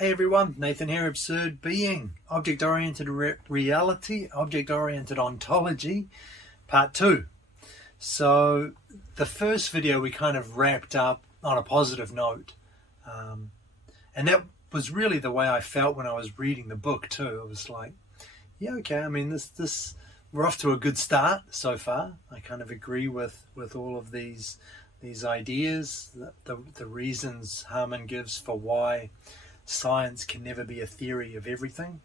Hey everyone, Nathan here, Absurd Being, Object-Oriented Reality, Object-Oriented Ontology, Part 2. So the first video we kind of wrapped up on a positive note. And that was really the way I felt when I was reading the book too. It was like, yeah, okay, I mean, this we're off to a good start so far. I kind of agree with all of these ideas, the reasons Harman gives for why science can never be a theory of everything,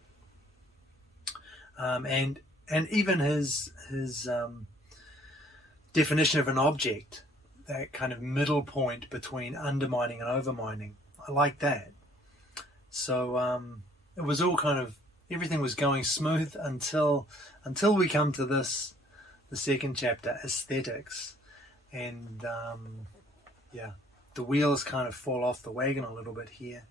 and even his definition of an object, that kind of middle point between undermining and overmining. I like that. So it was all kind of, everything was going smooth until we come to the second chapter, aesthetics, and the wheels kind of fall off the wagon a little bit here.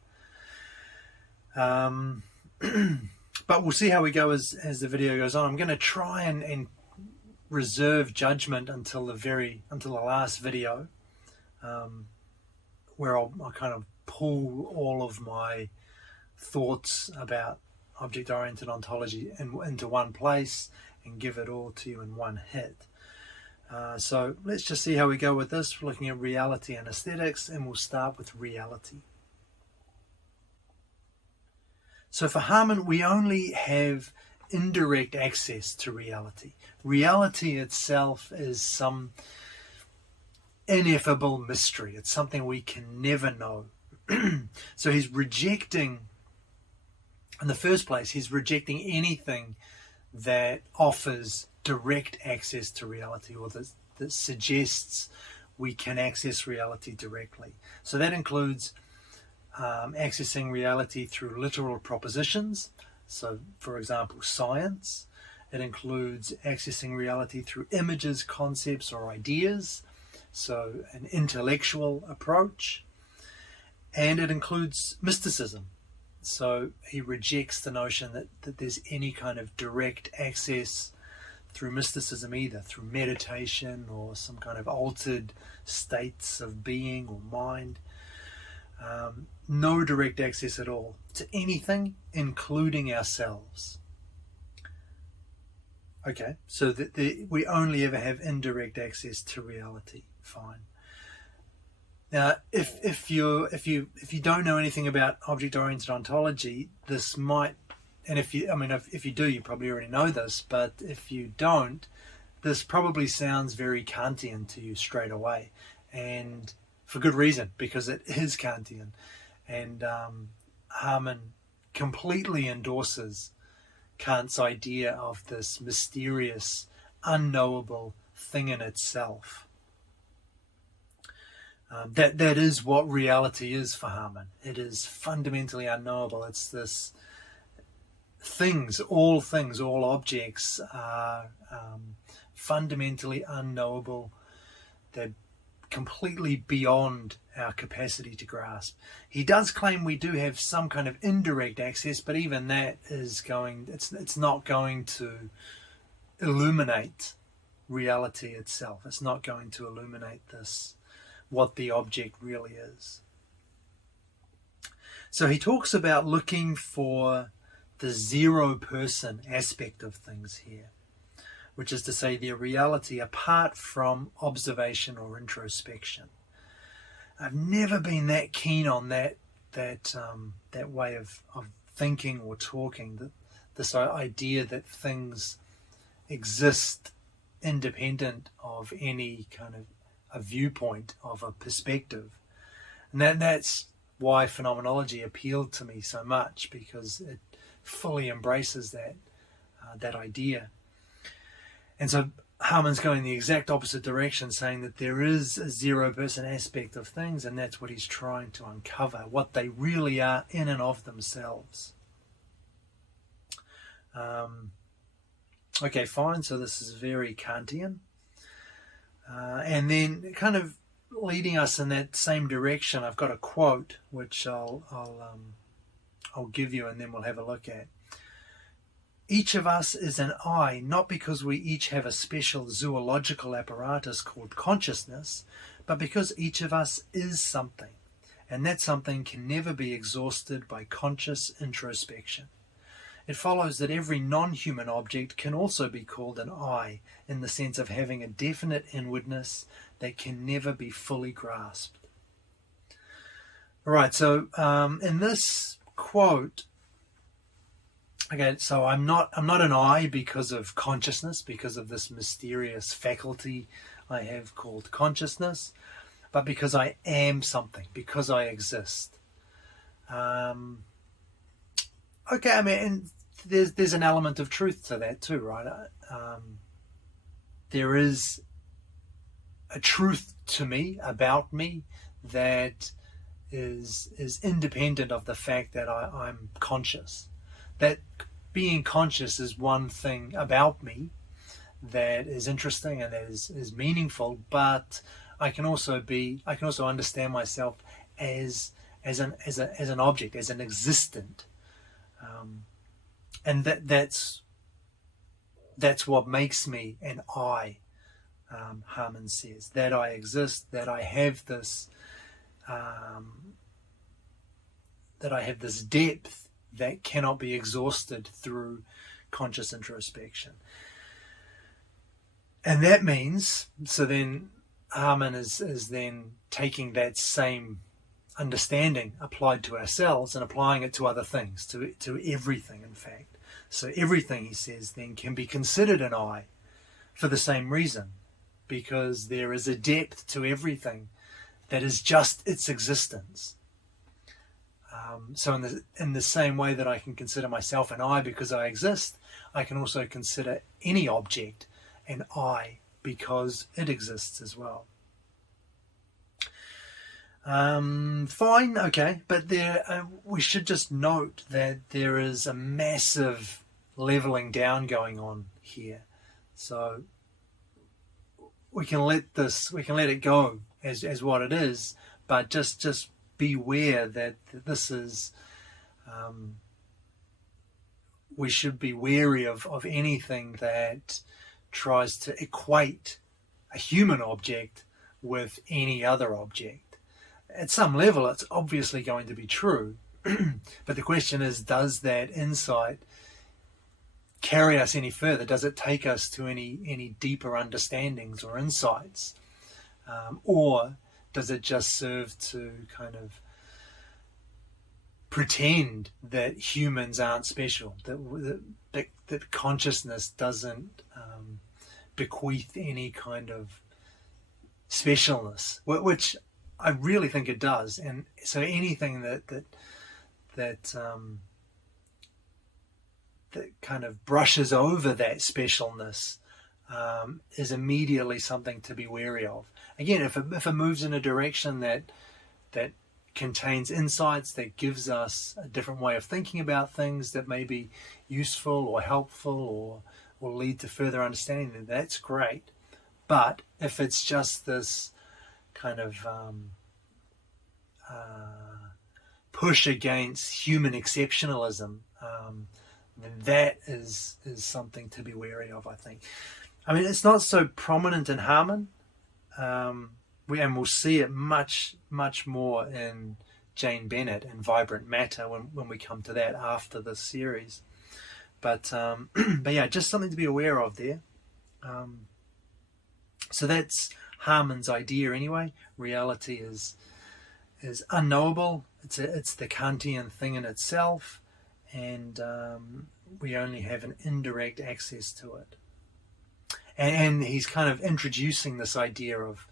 But we'll see how we go as the video goes on. I'm going to try and reserve judgment until the last video, where I'll kind of pull all of my thoughts about object-oriented ontology into one place and give it all to you in one hit. So let's just see how we go with this. We're looking at reality and aesthetics, and we'll start with reality. So for Harman, we only have indirect access to reality. Reality itself is some ineffable mystery. It's something we can never know. So he's rejecting, in the first place, he's rejecting anything that offers direct access to reality, or that suggests we can access reality directly. So that includes accessing reality through literal propositions. So, for example, science. It includes accessing reality through images, concepts, or ideas. So, an intellectual approach. And it includes mysticism. So, he rejects the notion that there's any kind of direct access through mysticism either, through meditation or some kind of altered states of being or mind. No direct access at all to anything, including ourselves. Okay, so we only ever have indirect access to reality. Fine. Now, if you don't know anything about object-oriented ontology, this might, and if you do, you probably already know this. But if you don't, this probably sounds very Kantian to you straight away, and for good reason, because it is Kantian. And Harman completely endorses Kant's idea of this mysterious, unknowable thing in itself. That is what reality is for Harman. It is fundamentally unknowable. It's this all objects are fundamentally unknowable. They're completely beyond our capacity to grasp. He does claim we do have some kind of indirect access, but even that is it's not going to illuminate reality itself. It's not going to illuminate what the object really is. So he talks about looking for the zero-person aspect of things here, which is to say their reality apart from observation or introspection. I've never been that keen on that way of thinking or talking, this idea that things exist independent of any kind of a viewpoint, of a perspective. And that's why phenomenology appealed to me so much, because it fully embraces that idea. And so Harman's going the exact opposite direction, saying that there is a zero-person aspect of things, and that's what he's trying to uncover, what they really are in and of themselves. Okay, fine, so this is very Kantian. And then kind of leading us in that same direction, I've got a quote which I'll give you, and then we'll have a look at. Each of us is an I, not because we each have a special zoological apparatus called consciousness, but because each of us is something, and that something can never be exhausted by conscious introspection. It follows that every non-human object can also be called an I, in the sense of having a definite inwardness that can never be fully grasped. All right, so in this quote, okay, so I'm not an I because of consciousness, because of this mysterious faculty I have called consciousness, but because I am something, because I exist. Okay, I mean, and there's an element of truth to that too, right? There is a truth to me, about me, that is independent of the fact that I'm conscious. That being conscious is one thing about me that is interesting and that is meaningful, but I can also understand myself as an object, as an existent. And that's what makes me an I, Harman says, that I exist, that I have this depth that cannot be exhausted through conscious introspection. And that means, so then Harman is then taking that same understanding applied to ourselves and applying it to other things, to everything, in fact. So everything, he says, then can be considered an I for the same reason, because there is a depth to everything that is just its existence. So in the same way that I can consider myself an I because I exist, I can also consider any object an I because it exists as well. Fine, okay, but there we should just note that there is a massive leveling down going on here. So we can let it go as what it is, but just beware that this is we should be wary of anything that tries to equate a human object with any other object. At some level, it's obviously going to be true, but the question is, does that insight carry us any further? Does it take us to any deeper understandings or insights? Or does it just serve to kind of pretend that humans aren't special, that consciousness doesn't bequeath any kind of specialness, which I really think it does. And so anything that kind of brushes over that specialness is immediately something to be wary of. Again, if it moves in a direction that contains insights, that gives us a different way of thinking about things that may be useful or helpful or will lead to further understanding, then that's great. But if it's just this kind of push against human exceptionalism, then that is something to be wary of, I think. I mean, it's not so prominent in Harman, and we'll see it much, much more in Jane Bennett and Vibrant Matter when we come to that after this series. But yeah, just something to be aware of there. So that's Harman's idea anyway. Reality is unknowable. It's the Kantian thing in itself, and we only have an indirect access to it. And he's kind of introducing this idea of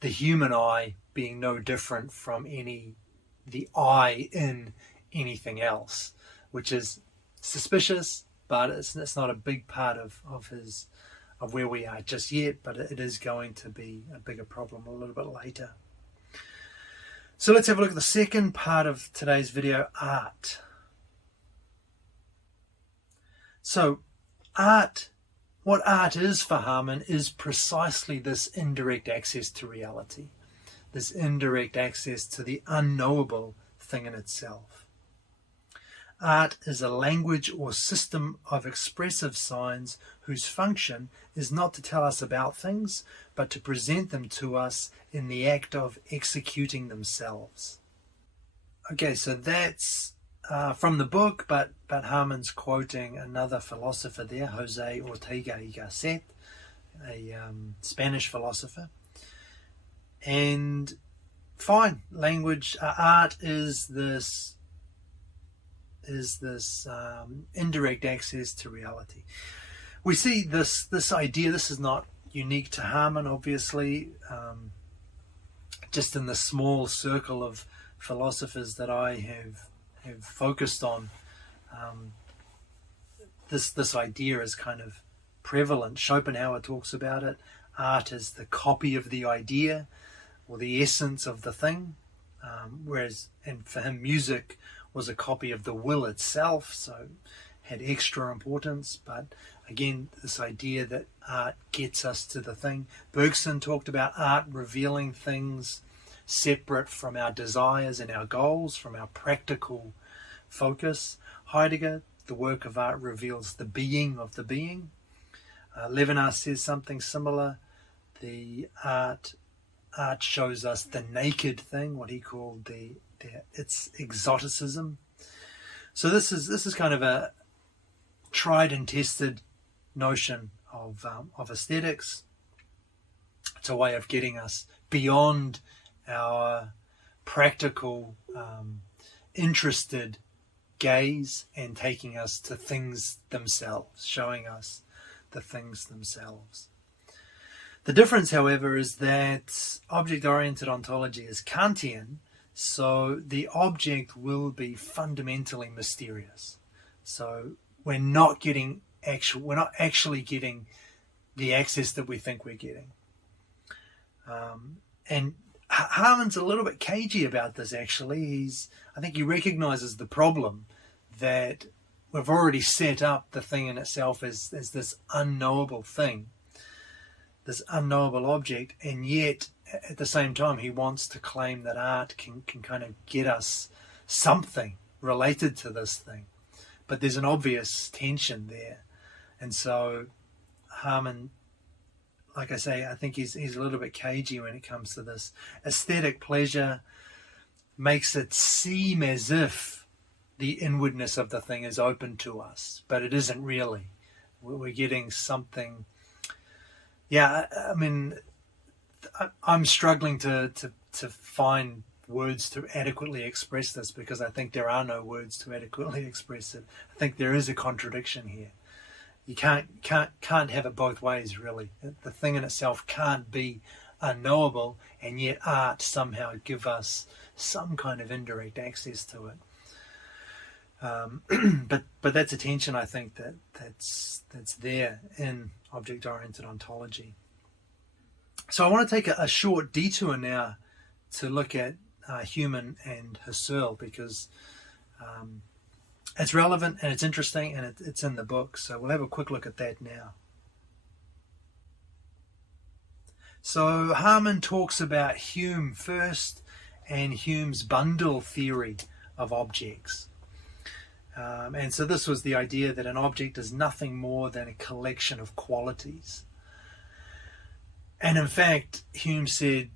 the human I being no different from the I in anything else, which is suspicious, but it's not a big part of where we are just yet, but it is going to be a bigger problem a little bit later. So let's have a look at the second part of today's video, art. So what art is for Harman is precisely this indirect access to reality, this indirect access to the unknowable thing in itself. Art is a language or system of expressive signs whose function is not to tell us about things, but to present them to us in the act of executing themselves. Okay, so that's from the book, but Harman's quoting another philosopher there, Jose Ortega y Gasset, a Spanish philosopher. And fine, language, art is this indirect access to reality. We see this idea. This is not unique to Harman, obviously. Just in the small circle of philosophers that I have focused on, this idea is kind of prevalent. Schopenhauer talks about it. Art is the copy of the idea or the essence of the thing, and for him, music was a copy of the will itself, so had extra importance. But again, this idea that art gets us to the thing. Bergson talked about art revealing things separate from our desires and our goals, from our practical focus. Heidegger, the work of art reveals the being of the being. Levinas says something similar. The art shows us the naked thing, what he called its exoticism. So this is kind of a tried and tested notion of aesthetics. It's a way of getting us beyond our practical, interested gaze and taking us to things themselves, showing us the things themselves. The difference, however, is that object-oriented ontology is Kantian, so the object will be fundamentally mysterious. So we're not actually getting the access that we think we're getting. And Harman's a little bit cagey about this, actually. I think he recognizes the problem that we've already set up the thing in itself as this unknowable thing, this unknowable object, and yet at the same time he wants to claim that art can kind of get us something related to this thing. But there's an obvious tension there. And so Harman, like I say, I think he's a little bit cagey when it comes to this. Aesthetic pleasure makes it seem as if the inwardness of the thing is open to us, but it isn't really. We're getting something. Yeah, I mean, I'm struggling to find words to adequately express this, because I think there are no words to adequately express it. I think there is a contradiction here. You can't have it both ways, really. The thing in itself can't be unknowable, and yet art somehow give us some kind of indirect access to it. But that's a tension, I think, that's there in object-oriented ontology. So I want to take a short detour now to look at Hume and Husserl, because it's relevant and it's interesting and it's in the book. So we'll have a quick look at that now. So Harman talks about Hume first and Hume's bundle theory of objects. And so this was the idea that an object is nothing more than a collection of qualities. And in fact, Hume said,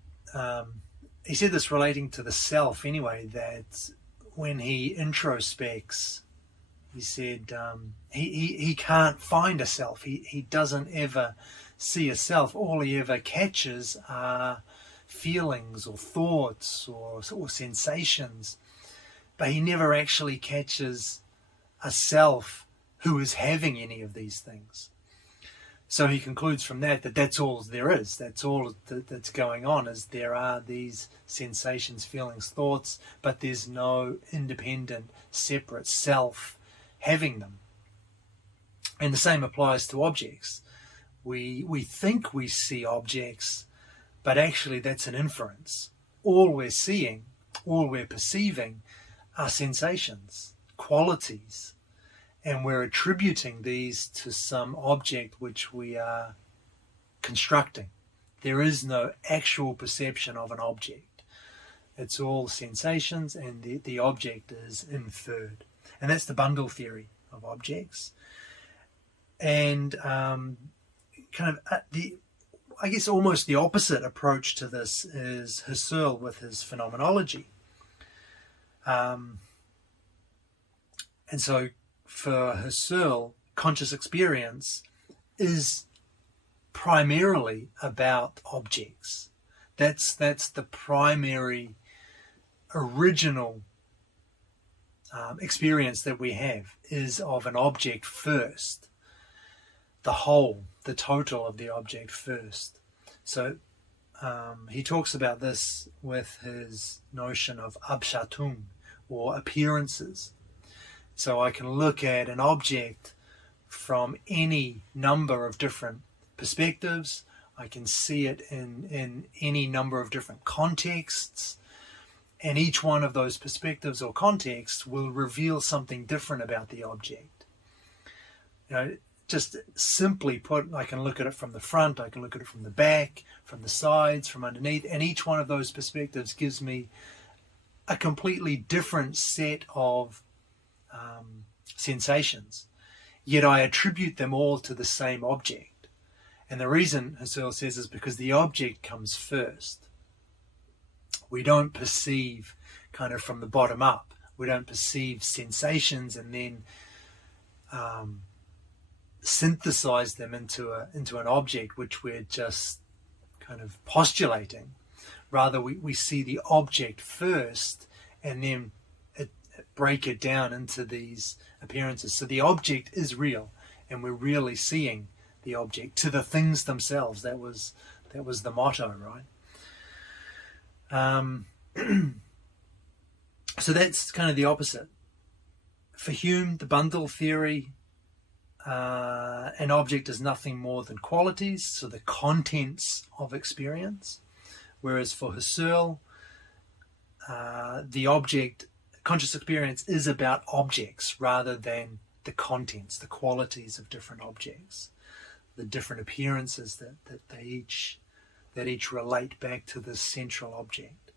he said this relating to the self anyway, that when he introspects, he said he can't find a self. He doesn't ever see a self. All he ever catches are feelings or thoughts or sensations. But he never actually catches a self who is having any of these things. So he concludes from that that's all there is. That's all that's going on, is there are these sensations, feelings, thoughts, but there's no independent, separate self having them. And the same applies to objects. We think we see objects, but actually that's an inference. All we're seeing, all we're perceiving are sensations, qualities, and we're attributing these to some object which we are constructing. There is no actual perception of an object. It's all sensations, and the object is inferred. And that's the bundle theory of objects. And I guess almost the opposite approach to this is Husserl with his phenomenology. And so for Husserl, conscious experience is primarily about objects. That's the primary original experience that we have, is of an object first. The whole, the total of the object first. So he talks about this with his notion of Abschattung, or appearances. So I can look at an object from any number of different perspectives. I can see it in any number of different contexts. And each one of those perspectives or contexts will reveal something different about the object. Just simply put, I can look at it from the front, I can look at it from the back, from the sides, from underneath, and each one of those perspectives gives me a completely different set of sensations. Yet I attribute them all to the same object. And the reason, Husserl says, is because the object comes first. We don't perceive kind of from the bottom up. We don't perceive sensations and then synthesize them into an object which we're just kind of postulating. Rather, we see the object first and then break it down into these appearances. So the object is real, and we're really seeing the object to the things themselves. That was the motto, right? So that's kind of the opposite. For Hume, the bundle theory, an object is nothing more than qualities, so the contents of experience. Whereas for Husserl, the object, conscious experience, is about objects rather than the contents, the qualities of different objects, the different appearances that each relate back to this central object.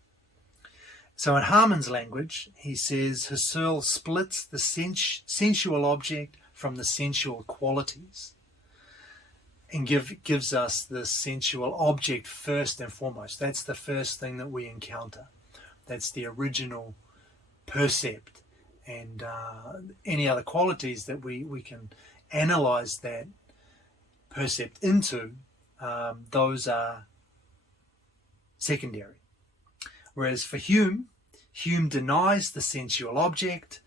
So in Harman's language, he says Husserl splits the sensual object from the sensual qualities and gives us the sensual object first and foremost. That's the first thing that we encounter. That's the original percept, and any other qualities that we can analyze that percept into, those are secondary. Whereas for Hume denies the sensual object,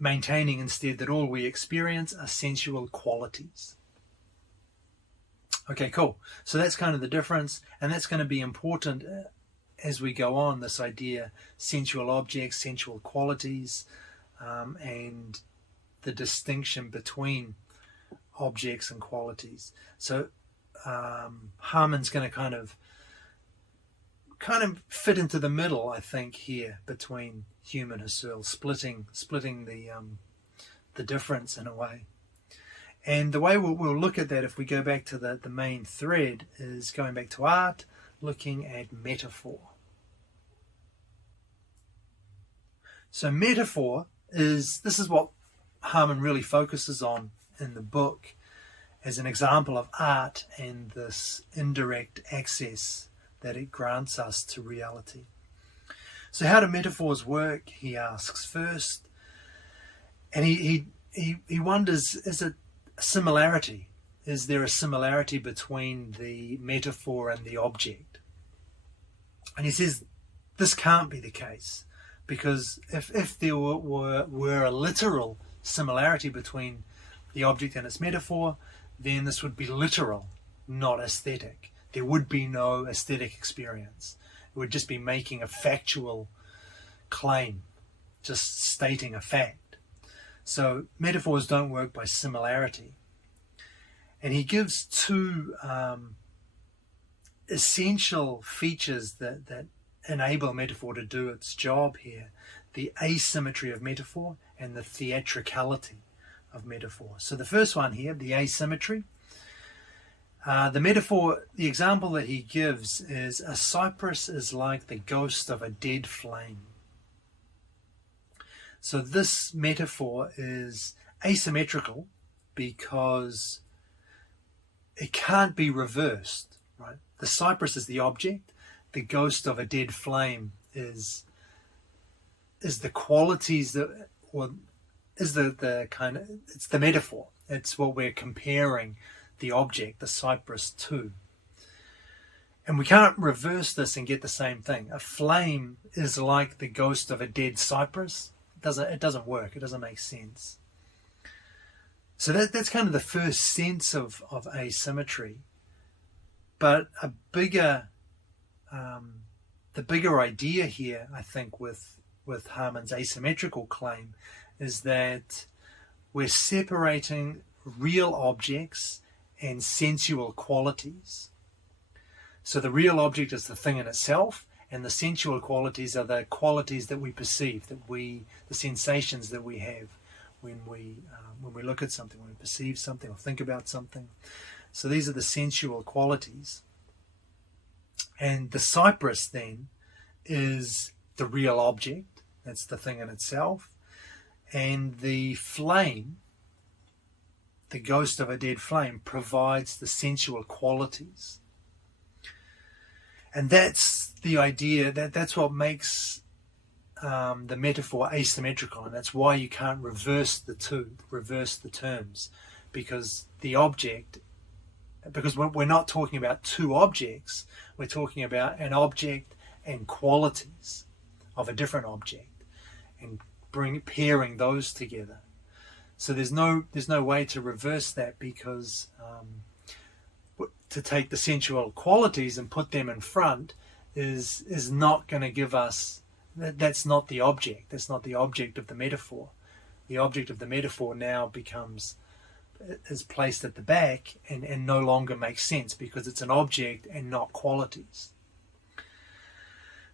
maintaining instead that all we experience are sensual qualities. Okay, cool. So that's kind of the difference, and that's going to be important as we go on, this idea, sensual objects, sensual qualities, and the distinction between objects and qualities. So Harman's going to kind of fit into the middle, I think, here between Hume and Husserl, splitting the difference in a way. And the way we'll look at that, if we go back to the main thread, is going back to art, looking at metaphor. So metaphor this is what Harman really focuses on in the book as an example of art and this indirect access that it grants us to reality. So how do metaphors work, he asks first. And he wonders, is it a similarity? Is there a similarity between the metaphor and the object? And he says this can't be the case, because if there were a literal similarity between the object and its metaphor, then this would be literal, not aesthetic. There would be no aesthetic experience. It would just be making a factual claim, just stating a fact. So metaphors don't work by similarity. And he gives two essential features that enable metaphor to do its job here: the asymmetry of metaphor and the theatricality of metaphor. So the first one here, the asymmetry. The metaphor, the example that he gives is a cypress is like the ghost of a dead flame. So this metaphor is asymmetrical because it can't be reversed, right? The cypress is the object. The ghost of a dead flame is the qualities that, or is the kind of, it's the metaphor. It's what we're comparing the object, the cypress, to. And we can't reverse this and get the same thing. A flame is like the ghost of a dead cypress. It doesn't work. It doesn't make sense. So that's kind of the first sense of asymmetry. But the bigger idea here, I think, with Harman's asymmetrical claim is that we're separating real objects and sensual qualities. So the real object is the thing in itself, and the sensual qualities are the qualities that we perceive, the sensations that we have when we look at something, when we perceive something or think about something. So these are the sensual qualities. And the cypress then is the real object. That's the thing in itself. And the flame, the ghost of a dead flame, provides the sensual qualities. And that's the idea, that's what makes the metaphor asymmetrical, and that's why you can't reverse the terms, because we're not talking about two objects, we're talking about an object and qualities of a different object, and pairing those together. So there's no way to reverse that, because to take the sensual qualities and put them in front is not going to give us, that's not the object. That's not the object of the metaphor. The object of the metaphor now is placed at the back and no longer makes sense, because it's an object and not qualities.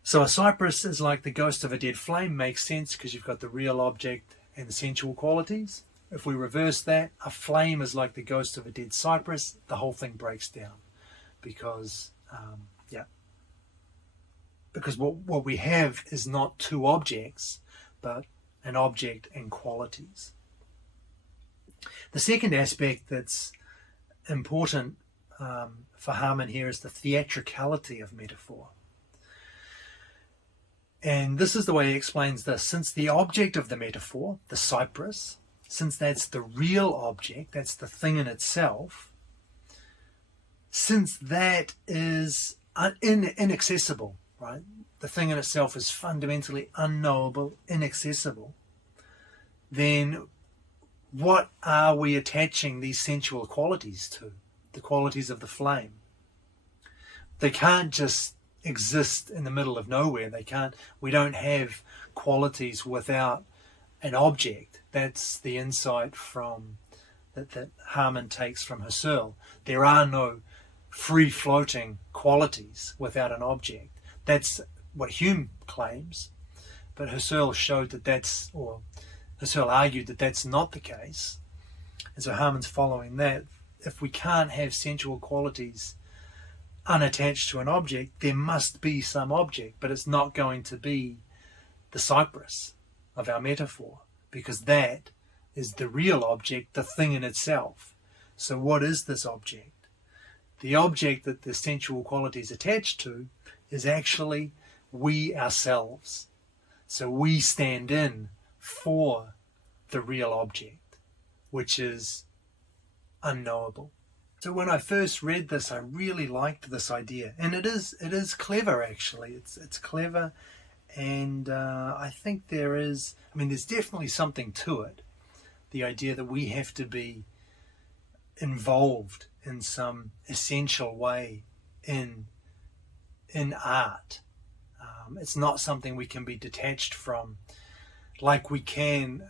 So a cypress is like the ghost of a dead flame, makes sense because you've got the real object and the sensual qualities. If we reverse that, a flame is like the ghost of a dead cypress. The whole thing breaks down, because what we have is not two objects, but an object and qualities. The second aspect that's important for Harman here is the theatricality of metaphor. And this is the way he explains this. Since the object of the metaphor, the cypress, since that's the real object, that's the thing in itself, since that is inaccessible, right? The thing in itself is fundamentally unknowable, inaccessible, then what are we attaching these sensual qualities to? The qualities of the flame. They can't just exist in the middle of nowhere. We don't have qualities without an object. That's the insight that Harman takes from Husserl. There are no free-floating qualities without an object. That's what Hume claims, but Husserl Husserl argued that that's not the case. And so Harman's following that. If we can't have sensual qualities unattached to an object, there must be some object, but it's not going to be the cypress of our metaphor, because that is the real object, the thing in itself. So what is this object? The object that the sensual quality is attached to is actually we ourselves. So we stand in for the real object, which is unknowable. So when I first read this, I really liked this idea, and it is clever, actually. It's clever, and I think there's definitely something to it. The idea that we have to be involved in some essential way in art. It's not something we can be detached from, like we can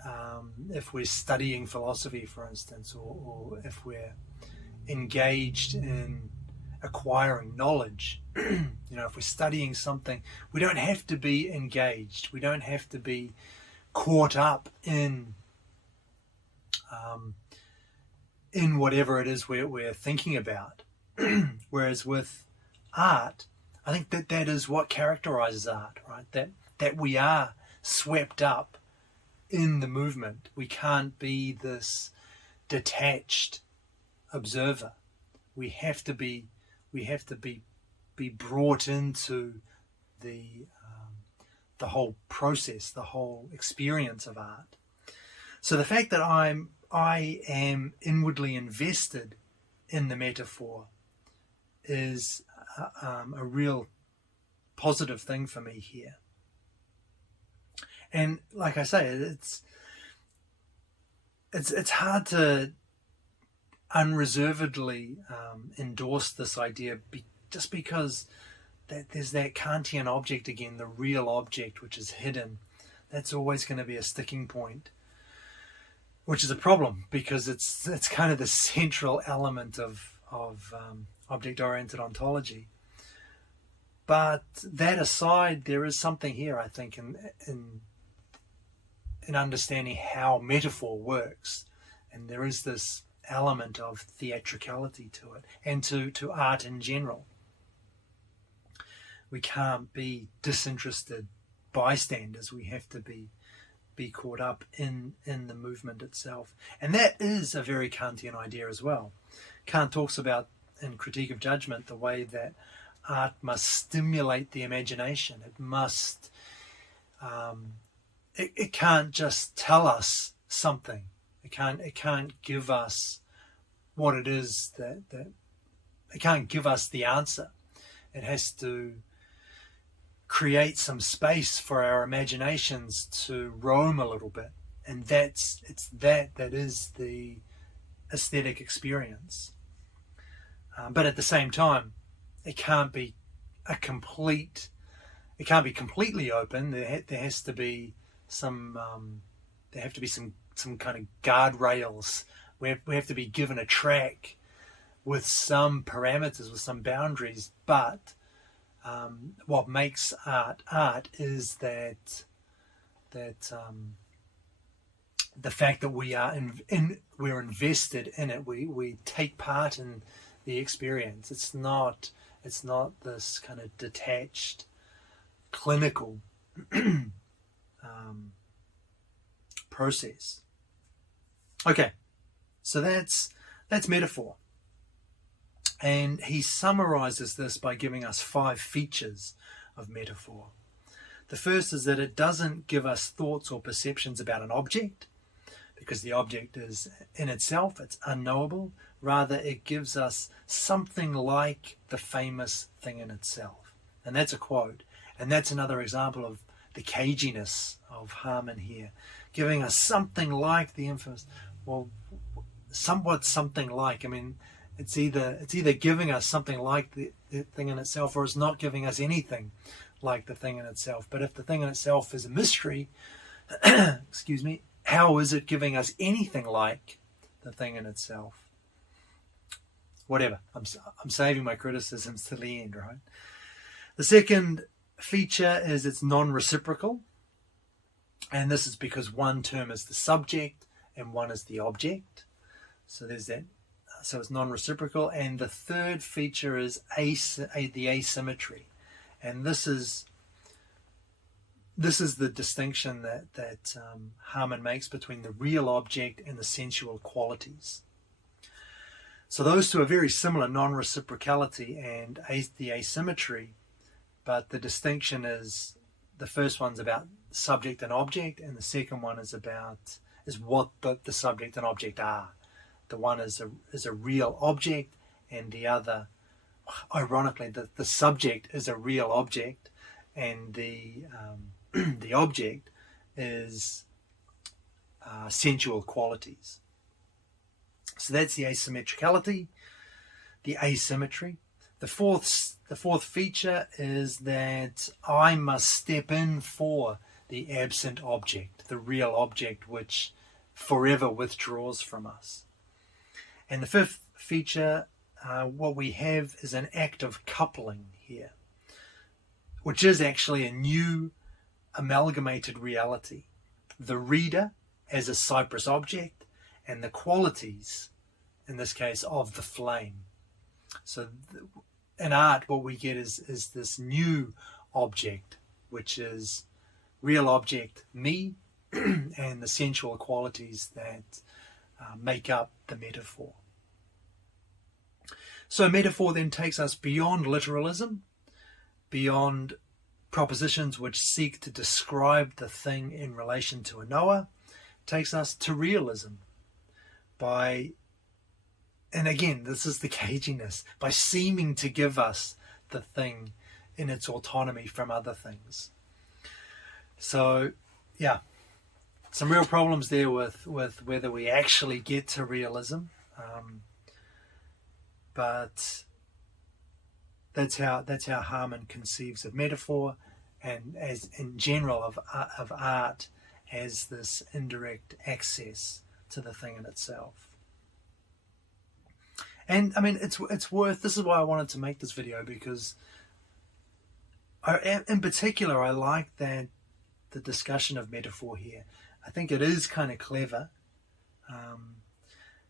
if we're studying philosophy, for instance, or if we're engaged in acquiring knowledge. If we're studying something, we don't have to be engaged. We don't have to be caught up in whatever it is we're thinking about. Whereas with art, I think that is what characterizes art, right? That we are swept up in the movement. We can't be this detached observer. We have to be brought into the whole process, the whole experience of art. So the fact that I am inwardly invested in the metaphor is a real positive thing for me here. And like I say, it's hard to unreservedly endorse this idea just because there's that Kantian object again, the real object which is hidden. That's always going to be a sticking point, which is a problem because it's kind of the central element of object-oriented ontology. But that aside, there is something here, I think, in understanding how metaphor works, and there is this element of theatricality to it, and to art in general. We can't be disinterested bystanders. We have to be caught up in the movement itself. And that is a very Kantian idea as well. Kant talks about, in Critique of Judgment, the way that art must stimulate the imagination. It must, it can't just tell us something. It can't give us what it is that it can't give us the answer. It has to create some space for our imaginations to roam a little bit, and that is the aesthetic experience. But at the same time, it can't be completely open. There has to be some kind of guardrails. We have to be given a track with some parameters, with some boundaries. But what makes art is that the fact that we're invested in it. We take part in the experience. It's not this kind of detached, clinical process. Okay, so that's metaphor. And he summarizes this by giving us 5 features of metaphor. The first is that it doesn't give us thoughts or perceptions about an object, because the object is in itself, it's unknowable. Rather, it gives us something like the famous thing in itself. And that's a quote. And that's another example of the caginess of Harman here, giving us something like the infamous, well, something like. I mean, it's either giving us something like the thing in itself, or it's not giving us anything like the thing in itself. But if the thing in itself is a mystery, excuse me, how is it giving us anything like the thing in itself? Whatever. I'm saving my criticisms to the end, right? The second feature is it's non-reciprocal. And this is because one term is the subject and one is the object. So there's that. So it's non-reciprocal. And the third feature is the asymmetry. And this is the distinction that Harman makes between the real object and the sensual qualities. So those two are very similar, non-reciprocality and the asymmetry, but the distinction is the first one's about subject and object, and the second one is what the subject and object are. The one is a real object, and the other, ironically, the subject is a real object, and the object is sensual qualities. So that's the asymmetricality, the asymmetry. The fourth feature is that I must step in for the absent object, the real object which forever withdraws from us. And the fifth feature, what we have is an act of coupling here, which is actually a new amalgamated reality. The reader as a cypress object, and the qualities, in this case, of the flame. So in art, what we get is this new object, which is real object, me, and the sensual qualities that make up the metaphor. So metaphor then takes us beyond literalism, beyond propositions which seek to describe the thing in relation to a knower, takes us to realism by, and again, this is the caginess, by seeming to give us the thing in its autonomy from other things. So, yeah, some real problems there with whether we actually get to realism, but that's how Harman conceives of metaphor, and as in general of art as this indirect access to the thing in itself. And I mean, it's worth. This is why I wanted to make this video, because in particular I like that the discussion of metaphor here. I think it is kind of clever.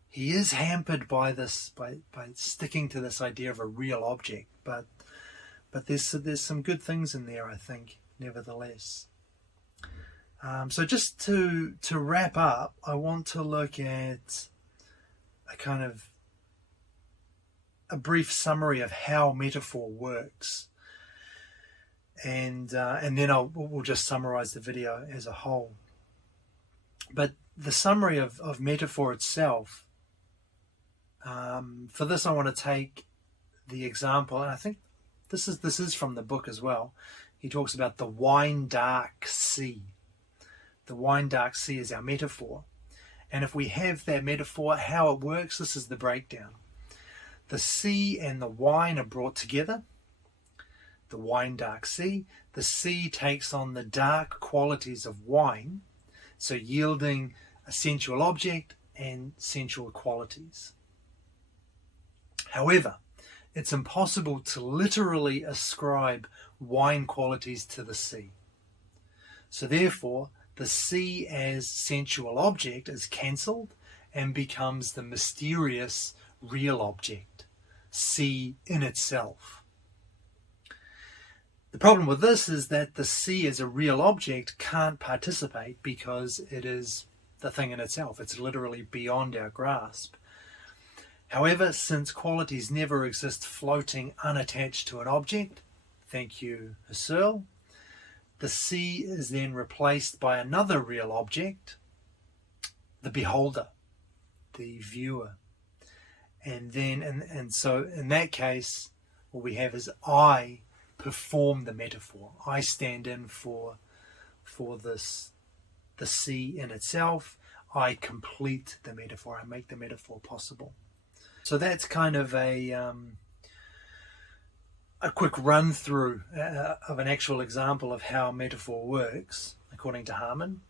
He is hampered by this, by sticking to this idea of a real object, but there's some good things in there, I think, nevertheless. So just to wrap up, I want to look at a brief summary of how metaphor works, and then we'll just summarize the video as a whole. But the summary of metaphor itself, for this I want to take the example, and I think this is from the book as well. He talks about the wine-dark sea. The wine-dark sea is our metaphor. And if we have that metaphor, how it works, this is the breakdown. The sea and the wine are brought together. The wine-dark sea. The sea takes on the dark qualities of wine, so yielding a sensual object and sensual qualities. However, it's impossible to literally ascribe wine qualities to the sea. So therefore, the sea as sensual object is cancelled and becomes the mysterious real object, sea in itself. The problem with this is that the sea as a real object can't participate because it is the thing in itself. It's literally beyond our grasp. However, since qualities never exist floating unattached to an object, thank you, Husserl, the sea is then replaced by another real object, the beholder, the viewer. And then, and so in that case, what we have is I perform the metaphor. I stand in for this, the sea in itself. I complete the metaphor. I make the metaphor possible. So that's kind of a quick run through of an actual example of how metaphor works, according to Harman.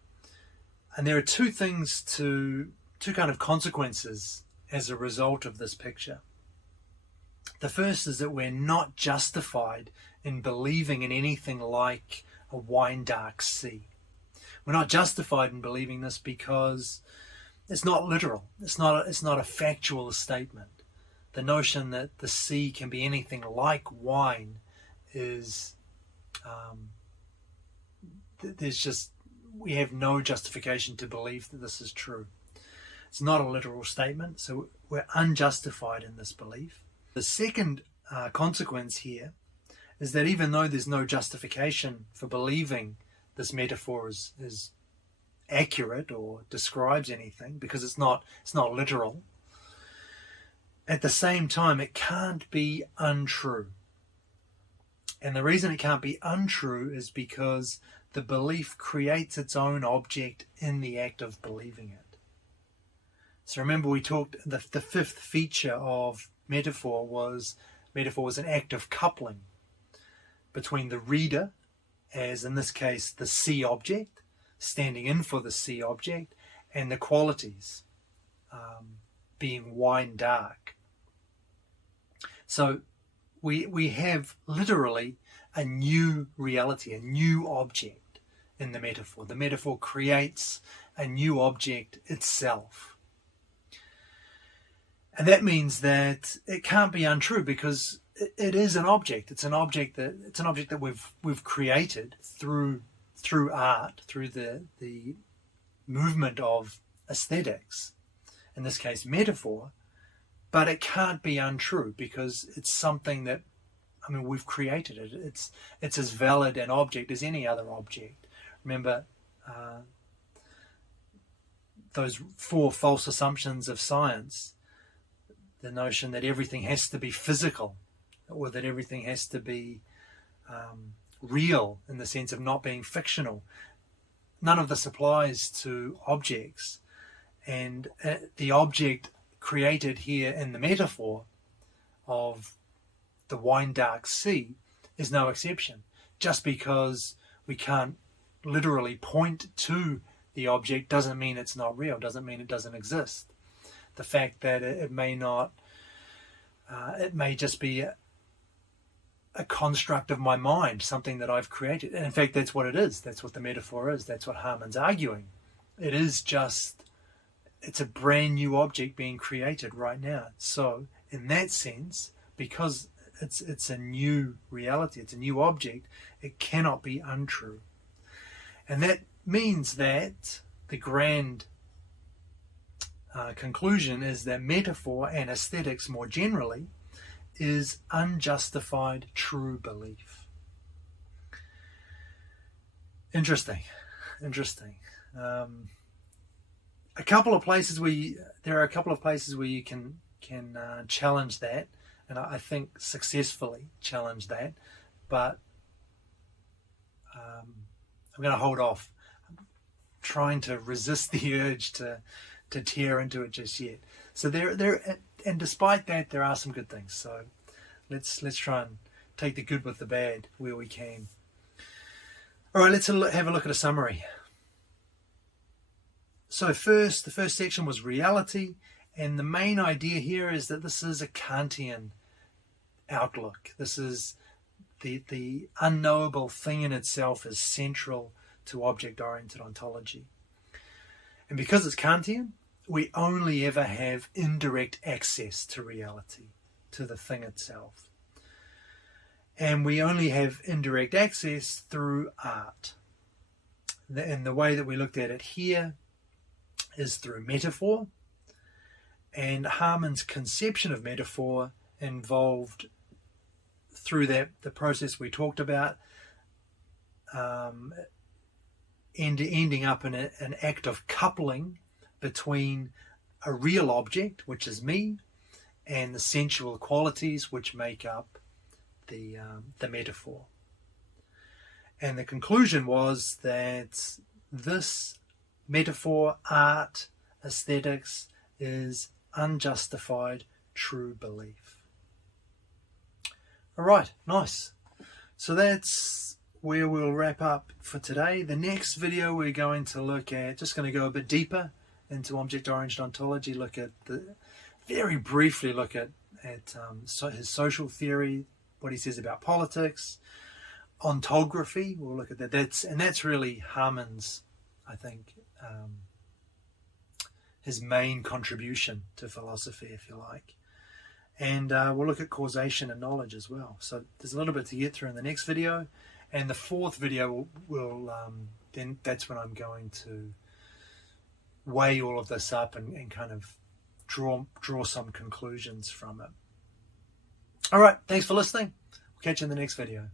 And there are two kind of consequences as a result of this picture. The first is that we're not justified in believing in anything like a wine-dark sea. We're not justified in believing this because it's not literal. It's not a factual statement. The notion that the sea can be anything like wine is we have no justification to believe that this is true. It's not a literal statement, so we're unjustified in this belief. The second consequence here is that even though there's no justification for believing this metaphor is accurate or describes anything, because it's not literal, at the same time it can't be untrue. And the reason it can't be untrue is because the belief creates its own object in the act of believing it. So remember, we talked, the fifth feature of metaphor was an act of coupling between the reader, as in this case the sea object, standing in for the sea object, and the qualities, being wine dark. So we have literally a new reality, a new object in the metaphor. The metaphor creates a new object itself. And that means that it can't be untrue because it is an object. It's an object that we've created through art, through the movement of aesthetics, in this case metaphor, but it can't be untrue because it's something that, I mean, we've created it. It's as valid an object as any other object. Remember those 4 false assumptions of science, the notion that everything has to be physical, or that everything has to be real in the sense of not being fictional. None of this applies to objects. And the object created here in the metaphor of the wine dark sea is no exception. Just because we can't literally point to the object doesn't mean it's not real, doesn't mean it doesn't exist. The fact that it may not, it may just be a construct of my mind, something that I've created. And in fact, that's what it is. That's what the metaphor is. That's what Harman's arguing. It is just, it's a brand new object being created right now. So in that sense, because it's a new reality, it's a new object, it cannot be untrue. And that means that the grand conclusion is that metaphor and aesthetics more generally is unjustified true belief. Interesting. A couple of places there are a couple of places where you can challenge that, and I think successfully challenge that, but I'm going to hold off. I'm trying to resist the urge to tear into it just yet. So and despite that, there are some good things. So let's try and take the good with the bad where we can. All right, let's have a look at a summary. So the first section was reality, and the main idea here is that this is a Kantian outlook. This is the unknowable thing in itself is central to object-oriented ontology. And because it's Kantian, we only ever have indirect access to reality, to the thing itself. And we only have indirect access through art. And the way that we looked at it here is through metaphor. And Harman's conception of metaphor involved, through the process we talked about, ending up in an act of coupling between a real object, which is me, and the sensual qualities which make up the metaphor. And the conclusion was that this metaphor, art, aesthetics is unjustified true belief. All right, nice. So that's where we'll wrap up for today. The next video we're going to look at, just going to go a bit deeper into object-oriented ontology, very briefly look at his social theory, what he says about politics, ontography. We'll look at that. That's really Harman's, I think, his main contribution to philosophy, if you like. And we'll look at causation and knowledge as well. So there's a little bit to get through in the next video. And the fourth video then that's when I'm going to weigh all of this up and kind of draw some conclusions from it. All right, thanks for listening. We'll catch you in the next video.